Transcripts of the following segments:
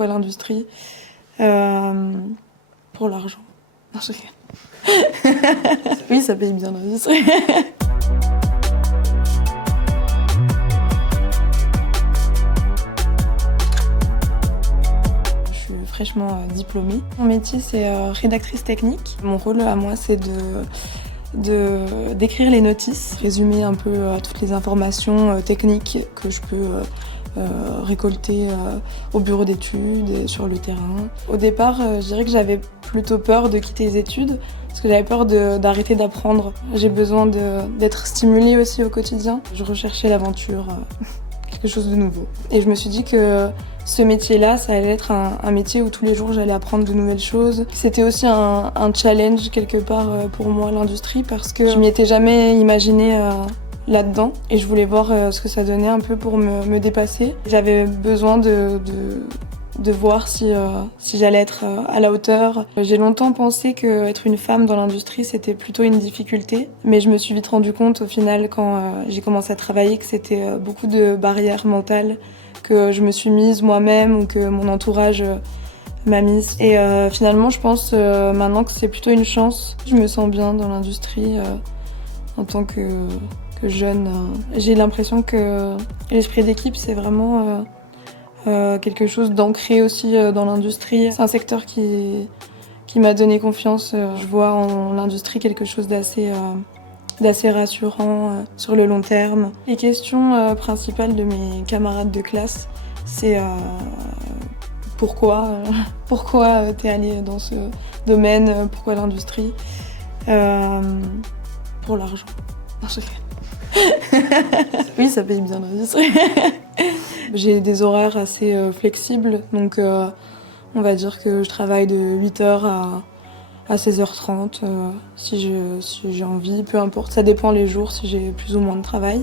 pourquoi l'industrie? Pour l'argent. Non, je rigole. Oui, ça paye bien l'industrie. Fraîchement diplômée. Mon métier, c'est rédactrice technique. Mon rôle à moi, c'est d'écrire les notices, résumer un peu toutes les informations techniques que je peux récolter au bureau d'études et sur le terrain. Au départ, je dirais que j'avais plutôt peur de quitter les études parce que j'avais peur d'arrêter d'apprendre. J'ai besoin d'être stimulée aussi au quotidien. Je recherchais l'aventure, quelque chose de nouveau. Et je me suis dit que ce métier-là, ça allait être un métier où tous les jours j'allais apprendre de nouvelles choses. C'était aussi un challenge quelque part pour moi, l'industrie, parce que je m'y étais jamais imaginée là-dedans et je voulais voir ce que ça donnait un peu pour me dépasser. J'avais besoin de voir si j'allais être à la hauteur. J'ai longtemps pensé qu'être une femme dans l'industrie, c'était plutôt une difficulté. Mais je me suis vite rendu compte au final quand j'ai commencé à travailler que c'était beaucoup de barrières mentales que je me suis mise moi-même ou que mon entourage m'a mise. Et finalement, je pense maintenant que c'est plutôt une chance. Je me sens bien dans l'industrie en tant que jeune. J'ai l'impression que l'esprit d'équipe, c'est vraiment quelque chose d'ancré aussi dans l'industrie. C'est un secteur qui m'a donné confiance. Je vois en l'industrie quelque chose d'assez rassurant sur le long terme. Les questions principales de mes camarades de classe, c'est pourquoi t'es allé dans ce domaine, pourquoi l'industrie? Pour l'argent. Non, je rigole. Oui, ça paye bien l'industrie. J'ai des horaires assez flexibles, donc on va dire que je travaille de 8h à 16h30 si j'ai envie, peu importe, ça dépend les jours si j'ai plus ou moins de travail.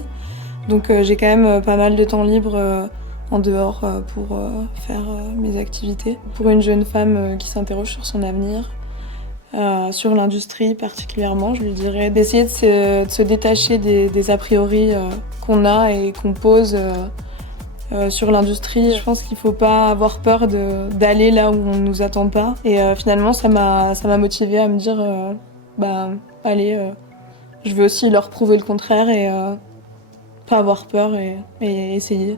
Donc j'ai quand même pas mal de temps libre en dehors pour faire mes activités. Pour une jeune femme qui s'interroge sur son avenir, sur l'industrie particulièrement, je lui dirais d'essayer de se détacher des a priori qu'on a et qu'on pose sur l'industrie. Je pense qu'il faut pas avoir peur d'aller là où on nous attend pas. Et finalement, ça m'a motivée à me dire, allez, je veux aussi leur prouver le contraire et pas avoir peur et essayer.